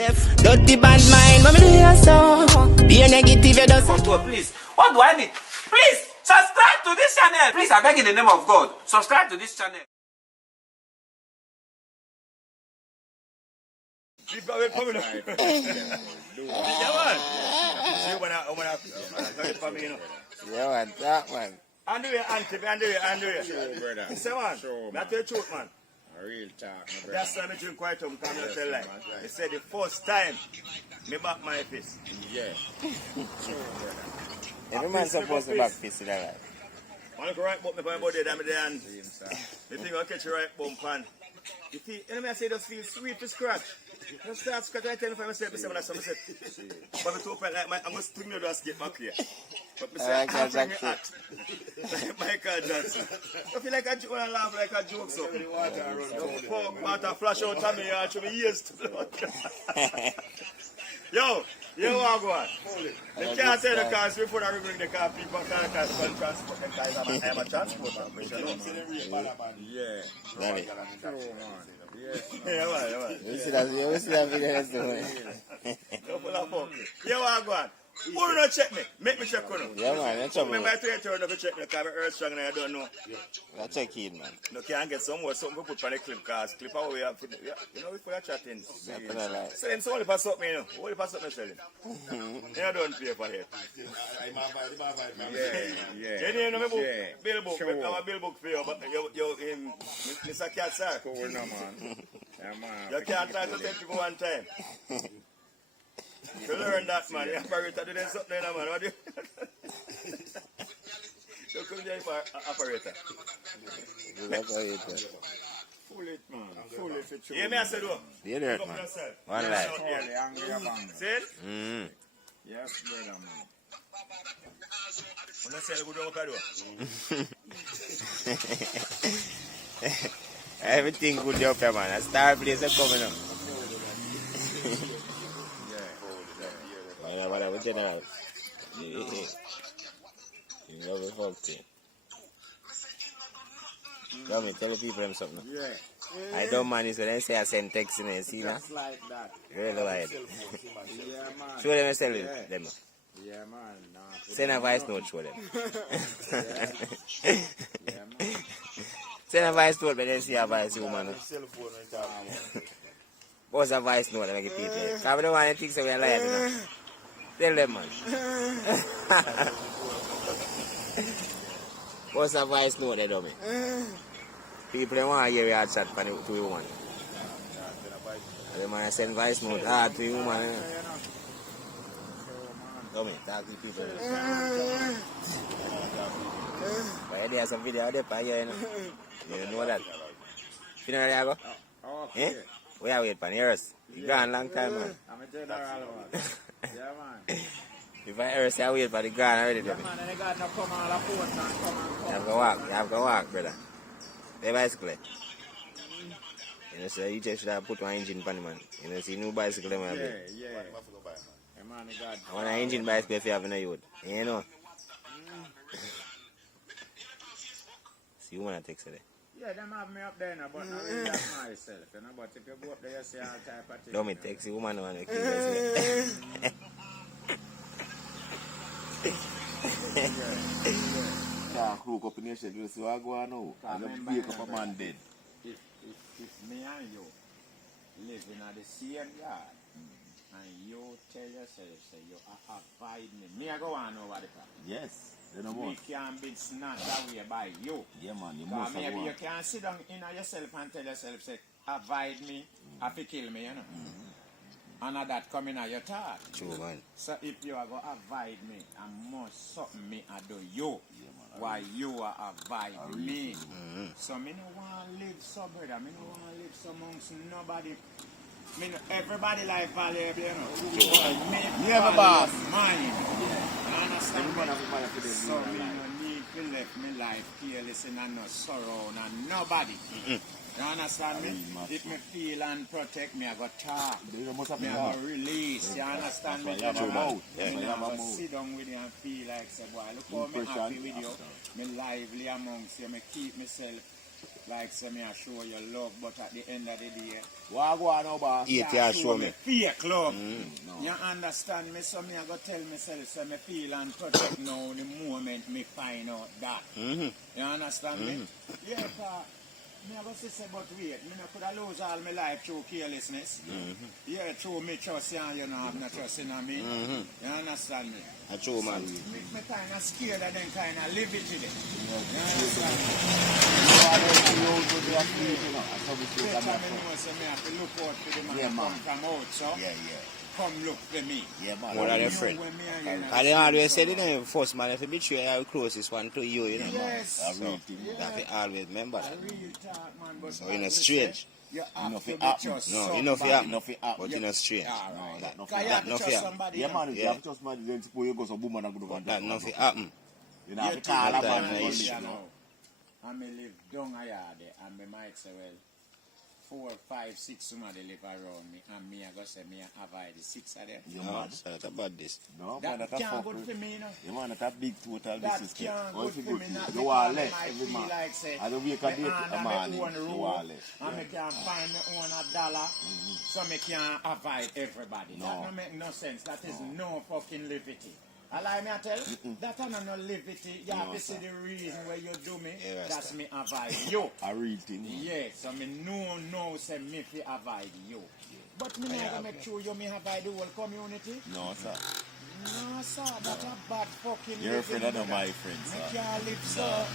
Dirty bad mind, but me do you so. Be a negative, you just. Please, what do I need? Please, subscribe to this channel. Please, I beg in the name of God, subscribe to this channel. People will come in. Yeah, man. See when I come in. Yeah, man, that man. And do it, auntie, and do it. Sure, brother. Say, man, Sure, not the truth, man. A real talk, my brother. That's why I drink quite come and tell like. He said the first time, me back my fist. Yeah. Sure, brother. Every man supposed to back fist in that life. I go right bump me by my body, damn it, and the thing will catch you right bump, and you feel, you know, I say, just feel sweet to scratch. Just start scratching, I tell you for myself, when I say, but me too open like I'm going to sting you just get back here. But me say, I can't bring me hot. Like Michael Johnson. I feel like I laugh like a joke, so. Water flash out of me, it should be years to blood. Yo, you want to go on? They can't tell the cars before I bring the car, people can't transport the cars. I'm a transport operation. Yeah. Right. Yeah, man. You see that video? Don't pull up. You want to go on? Who don't check me? Make me check on. Yeah, man, that's trouble. Remember I tell you to check me because I'm earth strong and I don't know. That's check it, man. No, can't get something we put on the clip cars. Clip how we have, you know, if we are chatting. Selling so only for something, you know. Only for something selling. You don't pay for it. Yeah. You know me book, bill book. I'm a bill book for you, but you Mr. Cat, sir. Cool, no, man. Yeah, man. You can't try to take people one time. To learn that, man. You're operator doing something, man. What do you? So come here for operator. Foolish, man. Foolish. Yeah, me I said, oh. You hear it, man. One life. See it? Yes, brother, man. When I say go down the door. Everything good up here, man. A star place is coming up. Yeah, whatever, general. You love the fuck thing. Tell me, tell the people them something. Yeah. I don't manage when they say I send text in there, see now? Just like that. Really like it. Yeah, man. Show them and tell them. Yeah, man. Nah, Send a voice note, show them. yeah, man. Send a voice note, but then see a voice woman. What's a voice note that make it people? Because we don't want to think so we're lying, you know. Tell them, man. What's a voice note they do me? People don't want to hear your chat to the woman. They want to send voice note to the woman. Do me, talk to people. But there's some video out there, you know. You know that. Funeral, you go? Okay. Eh? We are waiting for yours. You gone long time, man. I'm a general, man. Yeah, man. If I ever say I wait for the gun already, Yeah, man, and they got no come on the phone and come. you have to walk, brother. The bicycle. You know, so you just should have put one engine on the man. You know, see new bicycle, man. Yeah. Yeah, man, they got. I want an engine bicycle if you have in a youth. You know? See, you want to text it. Yeah, them have me up there now, but not really that myself, you know. But if you go up there, you see all type of things. Don't me text the woman want to kill us. Can't crook up in your shed, you see what I go on now. And you break up a man dead. If me and you live in the same yard, and you tell yourself, say you avoid me I go on over the problem. Yes, you know Me what? can't be snatched away by you. Yeah, man, you Because must have maybe you one. can't sit down in yourself and tell yourself, say, avoid me, have to kill me, you know. And that coming out your thought. True, man. So if you are going to avoid me, I must something me I do you. Why you are avoid me. So me no want to live so, brother. Me no want to live so amongst nobody. Me no, everybody life valuable, you know. Me Yeah, boss. mine. You understand me? Everybody have a So me no need to live my life careless and no sorrow and nobody. You understand me? If me feel and protect me, I got talk. You must have Me a I mouth. go release. You understand me? You have a mouth. Me You have now a go mouth. sit down with you and feel like say, boy, look how me happy with you. Me lively amongst you. Me keep myself Like say me I show you love, but at the end of the day, What go on now, boss? Eat ya show me. fake love. No. You understand me? So me I go tell myself, so me feel and protect now the moment me find out that. You understand me? Yeah, pa. Me I go say, but wait, me no could have lose all my life through carelessness. Yeah, through me trust you, and you know have no trust in me. You understand me? A true man. Me kind of scared of them kind of live it today. You understand me? Better me know, so me have to look out for the man Yeah, man. come from out, so Yeah. come look for me. Yeah, man. More than a You friend. when me and you know, And they always say, the first man, if you betray your closest one to you, you know. Yes. A real thing. You have to always remember A that. real talk, man. But So you know, like we strange. say, You have Enough to it be happen. trust No, somebody. enough for happen. Enough it happen. But you know, strange. All No, right. that no Because you fair. have to That no trust fair. somebody. Yeah, you know. man. You Yeah. have to trust man. Then suppose you go some woman and go to That nothing happen. You know, have to You call a think that man. man and is- go you live, know. I may live down a yard and me might say, well, 4, 5, 6 somebody live around me and me I go say me I avoid the 6 of them. You No, man. so it's about this. No, man. That That's a can't fuck good with. for me, you know. You man, that's a big total That disrespect. can't How good if you for go me, to not you because want me less might every feel man. like say, As a week a me day, a under man, me own you rule, want less. and me can find me own $1, so me can avoid everybody. No. That don't make no sense. That is no fucking liberty. I lie me I tell, that is no liberty. You have No, to see sir. the reason where you do me, Yeah, that's sir. me avoid you. A real thing. Man. Yes, so me no say me fi avoid you. But me not gonna make sure you me avoid the whole community. No, sir. No, sir, that's a bad fucking You're a friend living, of brother. my friend, Me sir. can't live so.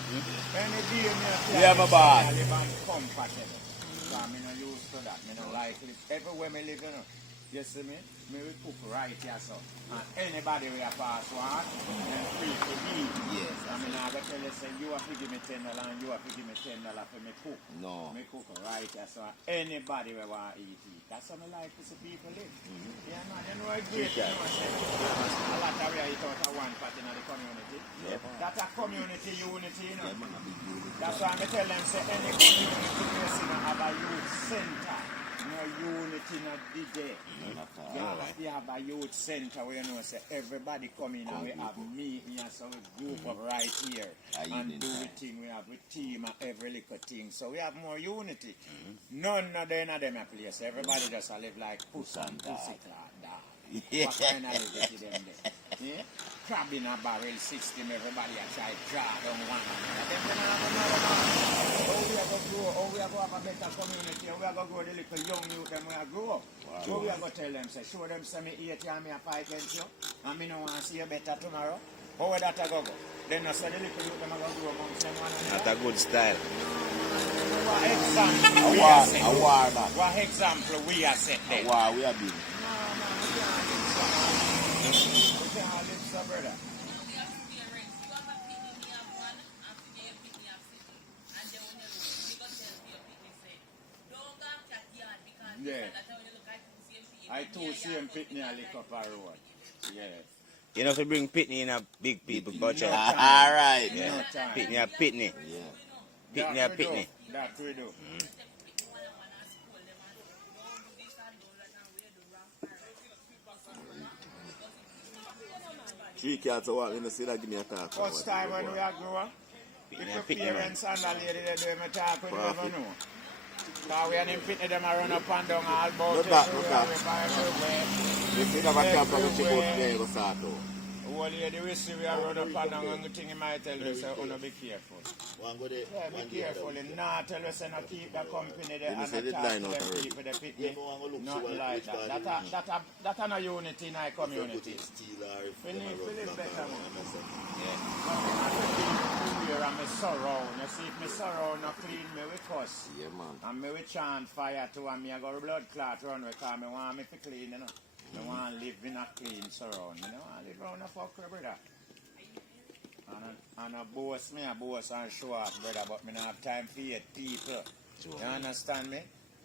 Any day me a Yeah, my boss. I live and comfortable. Because me no used to that. Me no like live. Everywhere me live, you know. You see me? Me will cook right here, so. And anybody will pass one, and free to eat. Yes. I mean, I gotta tell you, say, you have to give me $10 and you have to give me $10 for me cook. No. Me cook right here, so anybody will want to eat. That's how me like to see people live. Yeah, man, you know, it's great. You know, say, a lot of we eat out of one part in the community. Yeah, man. That's a community unity, you know. Yeah, man, a big unity. That's why I tell them, say, any community person have a youth center. No unity, not be there. You have to have a youth center where you know, say, everybody come in and we have meeting here, so we group up right here and do the thing. We have a team and every little thing. So we have more unity. None of them a place. Everybody just a live like puss and pussy clad dog. Yeah. What kind of liberty them there? Yeah? Crab in a barrel system, everybody a try draw down one another. Them don't have another man. How we are going to grow? How we are going to have a better community? How we are going to grow the little young youth them we are grow up? How we are going to tell them, say, show them say me 80 and me a fight against you, and me no want to see you better tomorrow? How will that a go? Then I say the little youth them are going to grow amongst them one another. Not a good style. What example we war, are set? a war, man. What example we are set A then? war, we are big. No, man, we can't live so. We can't live so, brother. Yeah. I too see him pitney a lick up a road. Yes. You know, if you bring pitney in a big people budget. No time. All right. No Yeah. time. Pitney a pitney. Yeah. Pitney a pitney. That we do. Three cats a walk, you know, see that give me a talk. First time when we are growing, if Pitney a your pitney, man. parents and the lady they do me talk, we never Perfect. know. Because we are them pitney them a run up and down all about Look back, look everywhere, back. everywhere. If you never camp, I'm going to check out there, go start out. Well, lady, we see we are run up and down and the thing he might tell you, say, oh, no, be careful. One go there, Yeah, be careful. Not tell us not keep the company there Then and you say not the talk line to out them already. people, the pitney. Yeah, no one go look, see Nothing what- like which that. part you need. That's a unity in our community. Steel or if We them need a to run live back better, or man. something. I'm a sorrow. You see, if my sorrow not clean, me we cuss. Yeah, man. And me we chant fire too, and me I got blood clot run because me want me to clean, you know. Me want to live in a clean surround, you know. I live around a fucker, brother. And a boss, me a boss and show off, brother, but me not have time for it, people. You understand me?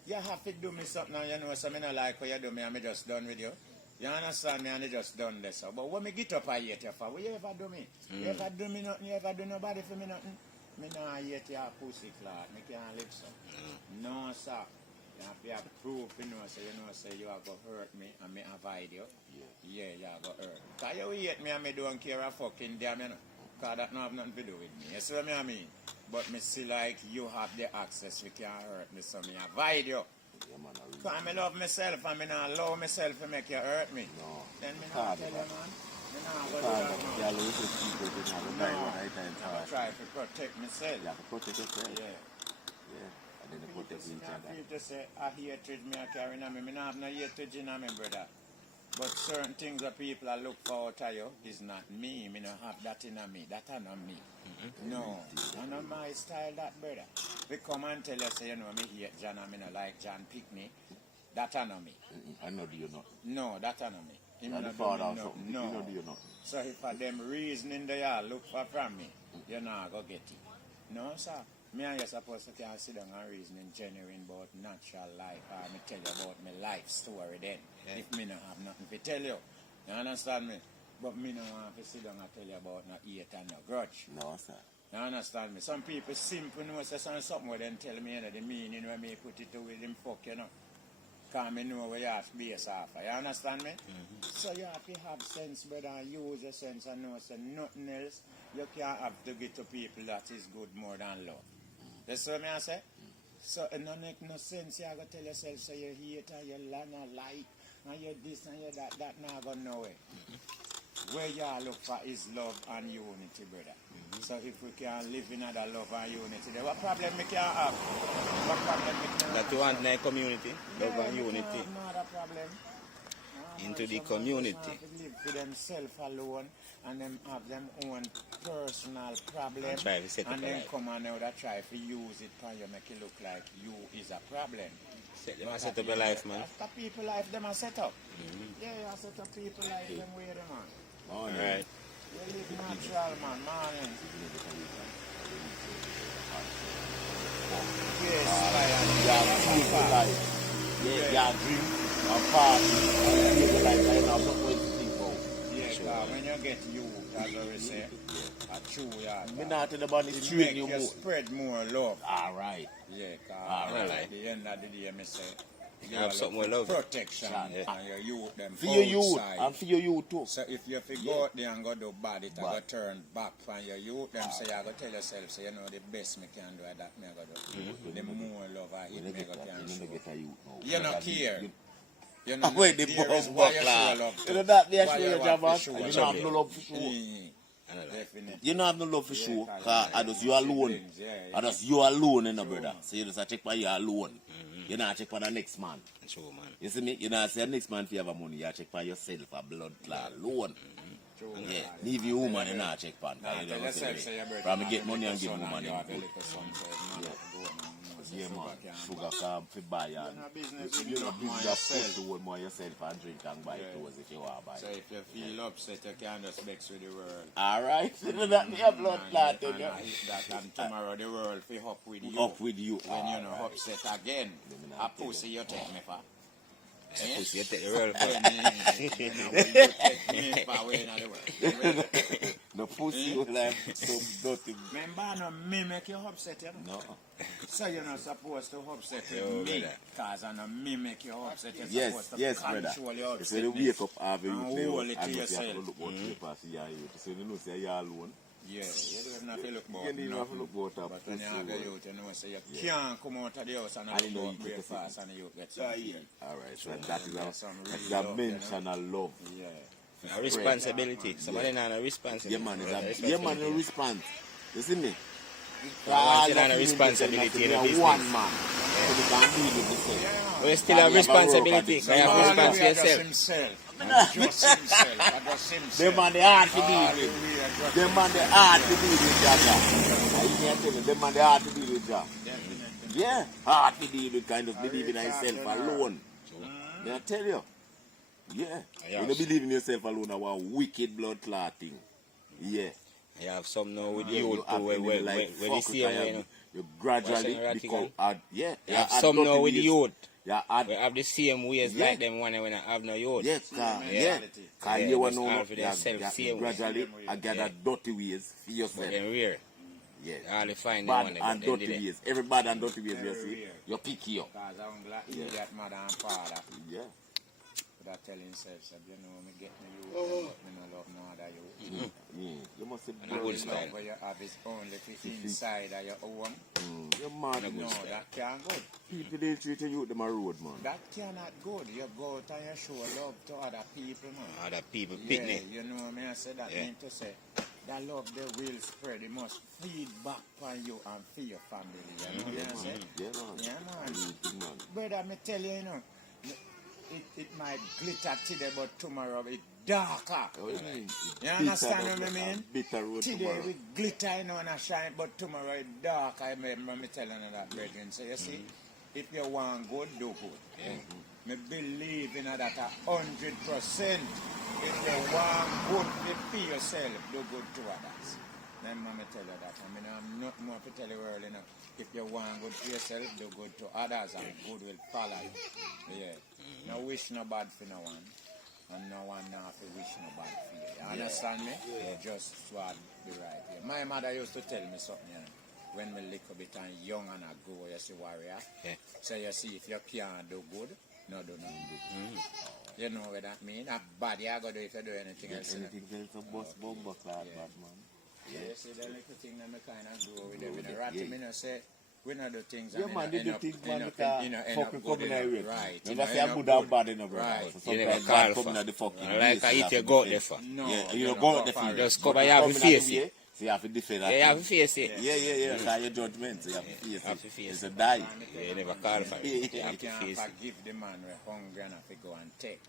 You have to do me something, you know, so me not like what you do me and me just done with you. You understand me and I just done this. So. But when me get up, I hate you for. What you ever do me? You ever do me nothing? You ever do nobody for me nothing? Me not hate your pussy clot. Me can't live so. No, sir. You have to have proof, you know, so you know, say you are going to hurt me and me avoid you. Yeah, you are going to hurt. Because you hate me and me don't care a fucking damn, you know. because that don't have nothing to do with me. You see what I mean? But me see like you have the access, you can't hurt me, so me avoid you. Yeah, man, I Because I love myself and I don't allow myself to make you hurt me. No. Then me not tell you, man. Me not go do Can't, that, man. yeah, lose the people, they not gonna die one night and I try to protect myself. You have to protect yourself. Yeah. Yeah. And then you protect each other. People say, I hatred me, I carry on me. I don't have no hatred in me, brother. But certain things that people are look for out of you is not me. I don't have that in me. That is not me. No. That's not my style, that, brother. We come and tell you, say, you know, me hate John and I don't like John Pickney. That is not me. I know do you not. No, that is not me. You are the father of something. You know do you not. So if for them reasoning they are look for from me, you're not going to get it. No, sir. Me and you supposed to can sit down and reasoning genuine about natural life, or me tell you about my life story then. Yeah. If me not have nothing to tell you. You understand me? But me no want to sit down and tell you about no hate and no grudge. No, sir. You understand me? Some people simple know say something where them tell me, you know, the meaning when me put it to with them fuck, you know. Because me know where you have to base off. You understand me? So you have to have sense, brother, and use your sense and know say nothing else you can't have to give to people that is good more than love. That's what I say? So it don't make no sense. You have to tell yourself so you hate and you not like and you this and you that not go nowhere. Where you look for is love and unity, brother. So if we can live in that love and unity, then what problem we can have? What problem we can have? That you want in community, love and unity. Not a problem. Into the community. Live for themselves alone and them have them own personal problem And try to set up and a then life. come on now that try to use it for you make it look like you is a problem. Them a set up a life, man. After people life them a set up. Yeah, you set up people life them way them man. Alright. You live natural man, man. Yes, Yeah, drink and party and live the life and have something to think about. yeah, when you get you, as I say, a true yard. Me not tell about the It street make you you move. spread more love. Alright. Yeah, Alright. at the end of the day, me say, You have something more love. protection Yeah. and your youth them For your youth outside. and for your youth too. So if you go out there and go do bad, it Bad. go turn back from your youth. Them say you go tell yourself, say you know the best me can do at that me go do. The more love I hit You me don't go get that. can You show. don't get a youth now. You not Because care. you- You know, Wait, the there bomb is why you buckler. show love. You know that they Why show you your want job to and show you love. don't have no love for sure. Definitely. You don't have no love for Yeah, sure. cause Cause I just you alone. siblings, yeah. I just you alone, you know, brother. So you just a check for you alone. You not check for the next man. True, man. You see me? You not say next man if you have money, you check for yourself a blood clot alone. True. Yeah. Leave your woman you not check for. Nah, You tell know what I'm yourself, say saying? your birthday, From man, get money and your give son woman you them have a good. little son, so man, Yeah. go, man. Yeah, man. can Sugar can fi buy and no business you with know love more business yourself. put the one more yourself and drink and buy Yeah. clothes if you want to buy. So if you feel upset, you can just vex with the world. Alright. That me a blood clot you And know. I hit that and tomorrow the world fi up with you. Up with you. When you know Alright. upset again, a pussy you take me for. Eh? Pussy, you take the world for. You take me for way in the world. The pussy you like so dirty. Remember, no, me make you upset, you know? No. So you're not supposed to upset Yo, with me, brother. because I know me make you upset. You're Yes, supposed to yes, brother. control your It's when you wake upsetness. up after you And play hold it and to you have yourself. to look about your past year. So you know say you're alone. Yeah, you don't have to look about You don't have to nothing. look about a But when you pussy have a world. youth, you know, so you Yeah. can't come out of the house and I look know about you get to breakfast see. and you get some food. Alright, so So that is there's some that's real a love, mention of love. Yeah. A responsibility. Somebody not a responsibility. Yeah man, brother. it's a yeah man a response. You see me? want you to have a Nothing responsibility in in the the business. one man. So they can deal with this. But you still have responsibility. You have All the response to way just yourself. himself. Just himself. Just himself. Them man they hard to All deal the with. way just Them man they hard to deal with that. You can't tell me, them man they hard to deal with that. definitely. Yeah, hard to deal with kind of believe in yourself alone. May I tell you? Yeah. Yeah. When you believe in yourself alone, I want wicked blood clotting. Yeah. You have some now with Yeah, you you have too, where feeling they like see fuck you, it, you know. you gradually What's become radical? hard. Yeah. You have add some dirty now with ways. youth. Yeah, add. We have the same ways Yeah. like them when I have no youth. Yeah, yeah. Cause Yeah, you want just to all know, for themselves, you same way. gradually I gather dirty ways for But yourself. then rare. Yeah. All the fine Bad one and them dirty did it. ways. Every bad and dirty ways you Very see, rare. you pick you. Because I'm glad you got mother and father. Yeah. could have tell himself, so, you know, me get me you, but me no love no other you. Yeah, you must have And a good The style. love where you have is only for inside of your own. You're mad. No, that can't good. People they treat you them a road, man. That cannot good. You go out and you show love to other people, man. Other people Yeah, picnic. you know what I say? That Yeah. mean to say, that love they will spread. It must feed back on you and for your family. You know what I say? Yeah, man. Yeah, man. Real man. Brother, me tell you, you know, it might glitter today, but tomorrow it darker. Oh, you mean? You understand what I mean? Bitter road Today tomorrow. we glitter, you know, and shine, but tomorrow it dark. I remember me telling you that, brethren. So you see, if you want good, do good. Me believe in that 100%. If you want good for yourself, do good to others. Then me tell you that. I mean, I'm not more to tell you early enough. If you want good for yourself, do good to others, and good will follow you. Yeah. No wish no bad for no one. And no one now to wish no bad for you. You understand me? Yeah. Just swat the right here. My mother used to tell me something, you know, when me little bit and young and I go, you see, warrior. Yeah. So you see, if you can't do good, no do nothing good. You know what that mean? A bad you go do if you do anything else. Anything else a bus bomber class, bad man. Yeah, see, the little thing that me kind of grow with them. In the rat, me no say, we not do things. Yeah, man, they do things, man, end because up fucking good coming enough. away. Right. Never say I'm good or bad in a brother. Right. So You never sometimes call bad for. coming at the fucking Like I place, eat you your have goat to there defend. for. No, Yeah, you you know, don't go go out the for field. it. Just cover, you have to Coming at the face it. way, so you have to defend that. Yeah, you have to face it. Yeah. That's your judgment, so you have to face have to it. face It's it. a die. Yeah, you never call for it. Yeah. You I have to can't face it. forgive the man who hungry and have to go and take.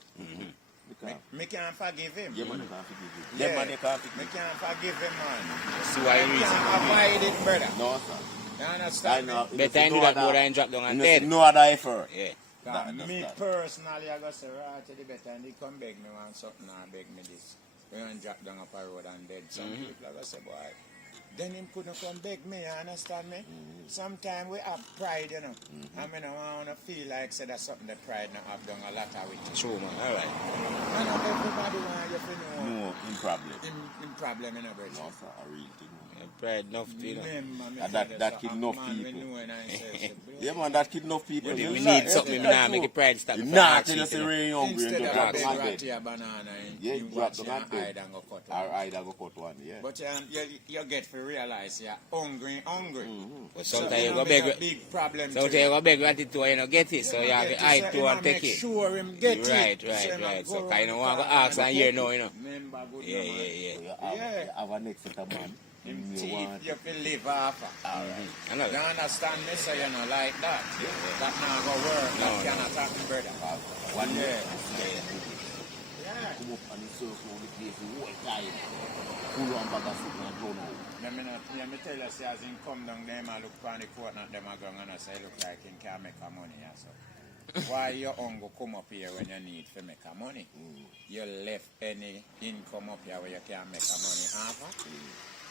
Because, Me can't forgive him. yeah, man, they can't forgive you. Yeah. Yeah, man, they can't forgive Me you. can't forgive him, man. See why you I reason. can't avoid it, brother. No, sir. You I understand know. me? Better you do that more than drop down and You know, dead. no other effort. Yeah. Cause That's me that. personally, I go say, right, to the better, and they come beg me want something, or beg me this. We don't drop down up a road and dead. Some people are going to say, boy, then him couldn't come beg me, you understand me? Sometimes we have pride, you know. I mean, I want to feel like say that's something that pride not have done a lot of it. True, man. All right. And not everybody want you to know No, in problem. him problem, you know, brother. No, sir, a real thing. Yeah, pride enough, you know. Remember, me And tell you, that so kid a enough man we people. know and I say, Yeah, man, that kid enough people. We You need know, something, yeah, me nah that's make true. the pride stop. You me nah from tell you achieving say it. really hungry and instead just of drop a big one rat dead. here banana, Yeah, you drop watch the your man dead. hide and go cut Or one. I'd go cut one, yeah. But you get to realize you're hungry. But So, sometimes you know, go make beg. a big problem. Sometimes you go beg gratitude and you don't get it. So you have to eye to and take Make it. sure him get it. Right. So So go kind of around want to the ask corner and hear now, you know. Remember, good Yeah, man. yeah, yeah. You have a next set of man. Him You teeth, want you feel live off. I know You that. understand me? So you know like that. That not go work. That No, cannot happen, brother. one Yeah. day. Yeah. Come up and you circle the place the whole time. Pull on back of foot and run out. Let me tell you, see, as him come down there, I look on the court, not them are going and I say, look like him can make a money. Yeah, so. Why your uncle come up here when you need to make a money? You left any income up here where you can make a money after?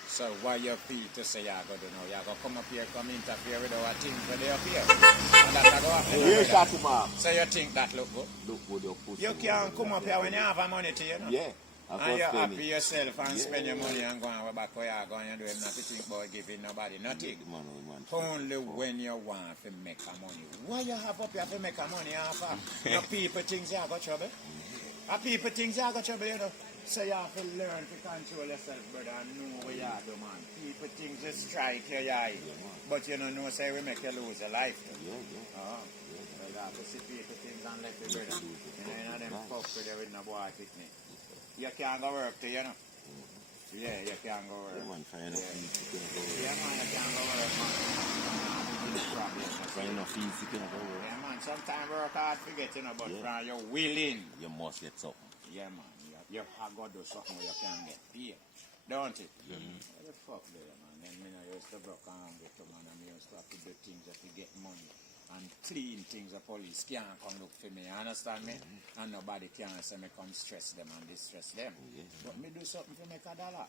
So why you feel to say you're going to know? You're going to come up here, come interfere with our things when they up here? And that's going to happen. Here, shot him up. So you think that look good? Look good, your pussy. You can't come up here when you have a money to you, know? Yeah. And you're happy Yeah. yourself and spend your money and go and back where you're going and do nothing think about giving nobody nothing. Man, oh, man. Only when you want to make a money. Why you have up here to make a money after? No people think you got trouble. And people think you got trouble, you know. So you have to learn to control yourself, brother, and know where you are, man. People think you strike your eye. But you don't know, say we make you lose your life. Too. Yeah. So you have to see people things and let the brother. You know them fuck with you with no boy picnic. You can't go work too, you know. Yeah, you can't go work. Yeah, man, find enough fees, you can go Yeah, work. man, you can't go work, man. It's a problem. Find enough fees, you can go work. Yeah, man, sometimes work hard to get, you know, but Yeah. from you're willing. You must get something. Yeah, man, you have got to do something where you can get paid. Don't it? What the fuck there, man? Then me know you used to broke and hungry too, man, and me used to have to do things that to get money. And clean things, the police can't come look for me, you understand me? And nobody can say me come stress them and distress them. But me do something to make $1. How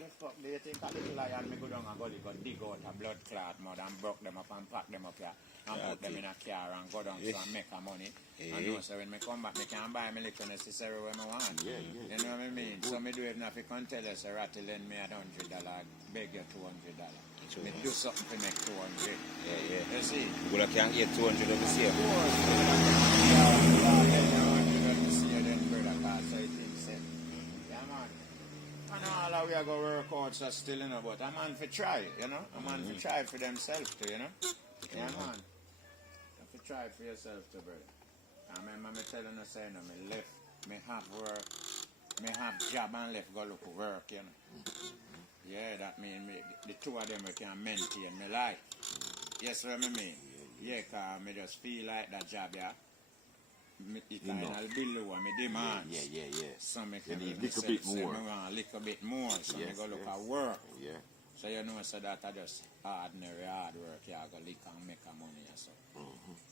the fuck do you think a little lion me go down and go dig out a blood clot mud and broke them up and pack them up here and put them in a car and go down so and make a money. And know, so when me come back, me can buy me little necessary when I want. You know what I mean? So me do it now if you can tell us a rattle lend me $100, beg you $200. Me do something to make 200. Yeah. You see? You can get 200 of the same. Of course. we are going to work out so still, you know, but a man for try, you know. A man for try for themselves too, you know. Yeah, man. You have to try for yourself too, brother. I remember me telling you, saying, me left, me have work, me have job and left go look for work, you know. Yeah, that mean me, the two of them we can maintain my life. Yes, what I mean? Yeah, because me just feel like that job, yeah. It kind of below me demand. Yeah. So me You can need even little say, bit say more. me want a little bit more. So me Yes, go look yes. at work. Yeah. So you know, so that I just ordinary hard work. You go lick and make a money or so.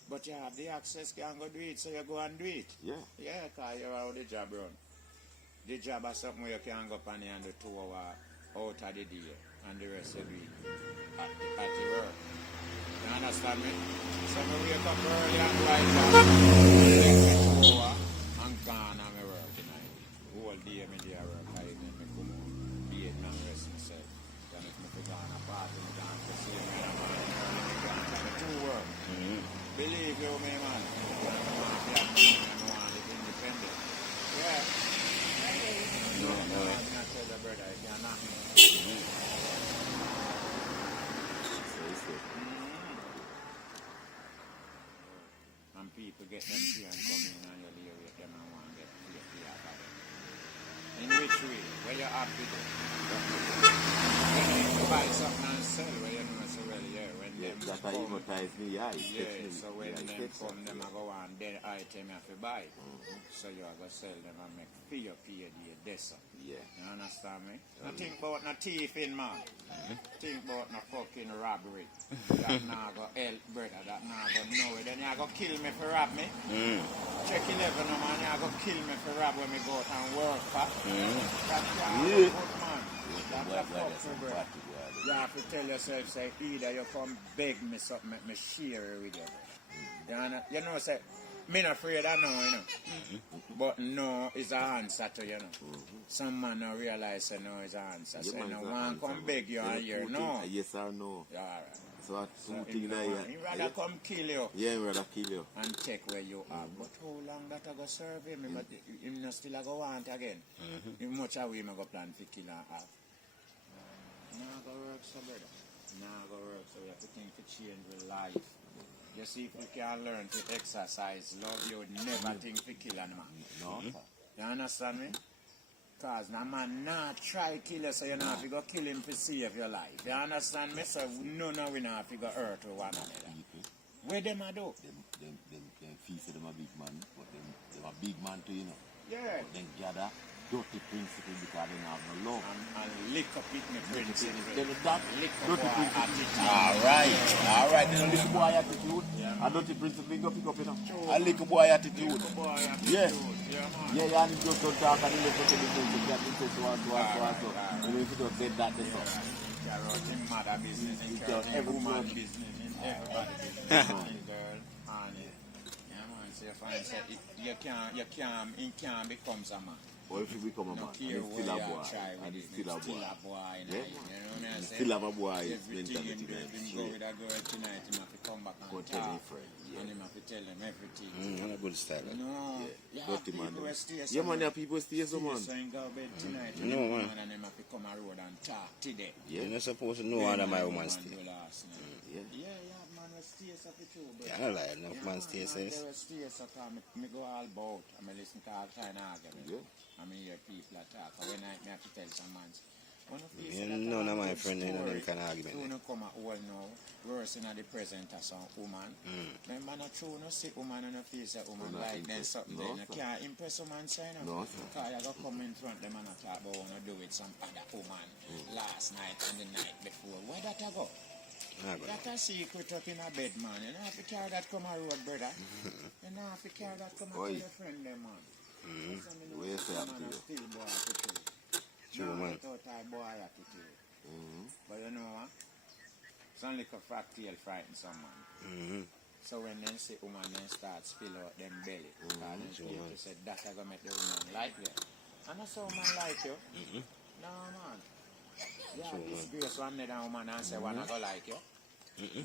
But you have the access, you can go do it, so you go and do it. Yeah. Yeah, because you're how the job run. The job is something where you can go up and do 2 hours out of the day and the rest of the week at the work. You understand me? So I wake up early and rise up, take me 2 hours and gone and I work in the whole day I do work. I even me come home, be it and rest myself. Then if I go on a party, I go on to see me and I go on to work. Believe you me, man. I want to live independent. Yeah. No, I'm not tell the brother, you cannot. And people get them here and come in and you live with them and want to get free out of them. In which way? Where you happy to? When you buy something and sell, where you know so well, yeah, when them That I come, hypnotize me, yeah. yeah, so when them come, them I go on, then item you have to buy. So you have to sell them and make fee or pay the desert. Yeah. You understand me? Don't think about no thieving, man. Think about no fucking robbery. That now go help, brother. That now go know it. Then you go kill me for rob me. Check 11, man. You go kill me for rob when me go out and work, pal. That can't good, man. That's a fuck, brother. You have to tell yourself, say, either you come beg me something, make me share it with you. You know, say, me not afraid of no, you know. But no is an answer to, you know. Some man don't realize say no is an answer. So no one come beg you and hear no. Yes or no. Yeah, all right. So I So think that he rather come kill you yeah, he rather kill you. and take where you are. But how long that I go serve him? But him not still a go want again. How much are we go plan to kill and have? Nah go work so brother. Nah go work so we have to think to change with life. You see, if we can learn to exercise love, you would never think to kill a man. No. You understand me? Because the man not try kill you, so you know if you go kill him to save your life. You understand me? So no, we not if you go hurt with one another. Where them a do? Them feast them a big man, but them a big man too, you know. Yeah. But then gather dirty principle because they have no love. And lick up it, my principle. Then that Lick up dirty our principle. attitude. Alright. Then a little boy attitude. A dirty principle pick up, you know. A little boy attitude. Yeah. Yeah, and he just don't talk and he listen to the things that he says so. And if you don't say that, that's all. Carry out him mother business, and carry out every woman woman. business, and everybody business, and girl, and yeah man, so you find say it can't become a man. Or if you become a man, No and care he's where still a you boy, try and with he's it, still a boy. you know Yeah. what I'm He saying? still have a boy Everything mentality. him do, if him go with a girl tonight, him have to come back Go and tell talk, his friend, yeah. and him have to tell them everything. What a good style. No, Yeah. yeah, Dirty people man. will stay Yeah, man, there are people stay so, so man. him go bed tonight, No, and man. him come and him have to come a road and talk today. You're not supposed to know how my woman stay. Yeah. Yeah, man, we stay so for true, but Yeah, I don't like enough man stay says. They will stay so come, me go all about, I listen to all kind of argument. Yeah. I hear people talk, and when I have to tell some man, one of these None of my friends in them kind of argument. True no come at all now, worse in the present as some woman. Remember not true no see woman on the face of woman No, like not then impress. something No, then you sir. can't impress a man sign No, up. sir. Because you go come in front them and talk about wanna do with some other woman last night and the night before. Where that I go? That a secret up in a bed, man. You don't have to carry that come a road, brother. You don't have to carry that come a Oi. tell your friend them, man. Where you say man attitude? a still boy attitude. True, No, man. without a boy attitude. But you know what? Some little fat tail frighten some man. So when they see woman then start spill out them belly. And then people say that I gonna make the woman like you. And that's how man like you. No man. Yeah, disgrace one other woman and say one I go like you.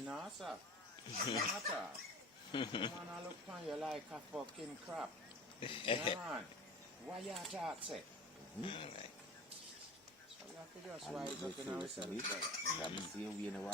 No sir. No matter. Man I look on you like a fucking crap. Yeah man. Why you talk say? So you have to just wise up in ourselves, brother. I'm saying we never